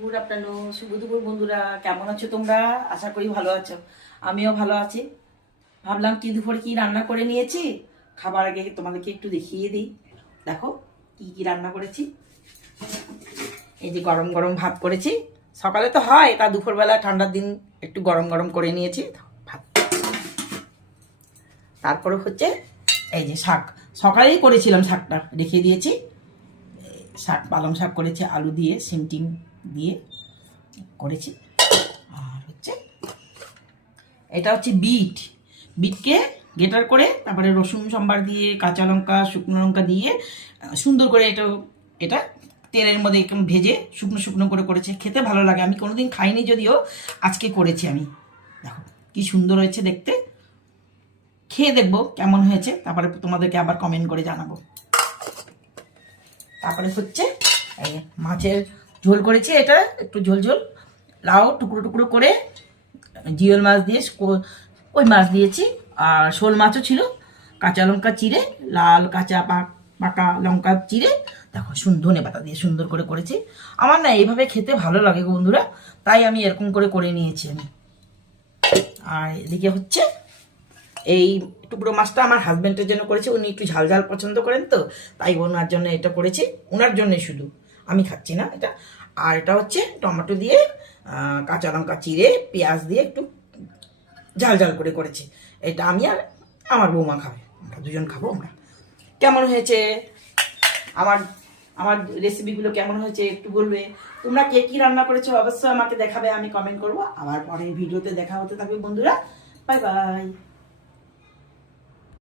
Good afternoon, শুভ দুপুর বন্ধুরা। কেমন আছো তোমরা? আশা করি ভালো আছো। আমিও ভালো আছি। ভাবলাম কি দুপুরে কি রান্না করে নিয়েছি, খাবার আগে তোমাদেরকে একটু দেখিয়ে দিই। দেখো কি কি রান্না করেছি। এই যে গরম গরম ভাত করেছি। সকালে তো হয়, তা দুপুরবেলা ঠান্ডার দিন একটু গরম গরম করে নিয়েছি ভাত। তারপরে হচ্ছে এই যে শাক, সকালেই করেছিলাম, শাকটা রেখে দিয়েছি। শাক পালং শাক করেছি, আলু দিয়ে সিম টিম দিয়ে করেছি। আর হচ্ছে এটা হচ্ছে বিটকে গ্রেটার করে তারপরে রসুন সম্বার দিয়ে কাঁচা লঙ্কা শুকনো লঙ্কা দিয়ে সুন্দর করে এটা তেলের মধ্যে একদম ভেজে শুকনো শুকনো করে করেছে। খেতে ভালো লাগে। আমি কোনোদিন খাইনি, যদিও আজকে করেছি আমি। দেখো কি সুন্দর হয়েছে দেখতে। খেয়ে দেখবো কেমন হয়েছে, তারপরে তোমাদেরকে আবার কমেন্ট করে জানাবো। তারপরে হচ্ছে এই মাছের ঝোল করেছি, এটা একটু ঝোল ঝোল, লাউ টুকরো টুকরো করে জিওল মাছ দিয়ে ওই মাছ দিয়েছি। আর শোল মাছও ছিল, কাঁচা লঙ্কা চিড়ে, লাল কাঁচা পাকা লঙ্কা চিড়ে, দেখো ধনে পাতা দিয়ে সুন্দর করে করেছি। আমার না এইভাবে খেতে ভালো লাগে বন্ধুরা, তাই আমি এরকম করে নিয়েছি আমি। আর এদিকে হচ্ছে এই টুকরো মাছটা আমার হাজব্যান্ডের জন্য করেছি, উনি একটু ঝাল ঝাল পছন্দ করেন, তো তাই ওনার জন্য এটা করেছি। ওনার জন্যই শুধু, আমি খাচ্ছি না এটা। আর এটা হচ্ছে টমেটো দিয়ে কাঁচা লঙ্কা চিড়ে পেঁয়াজ দিয়ে একটু ঝাল ঝাল করে করেছি। এটা আমি আর আমার বৌমা খাবে, আমরা দুজন খাবো। আমরা কেমন হয়েছে আমার আমার রেসিপিগুলো কেমন হয়েছে একটু বলবে। তোমরা কে কী রান্না করেছো অবশ্যই আমাকে দেখাবে, আমি কমেন্ট করবো। আবার পরের ভিডিওতে দেখা হতে থাকবে বন্ধুরা। Bye bye.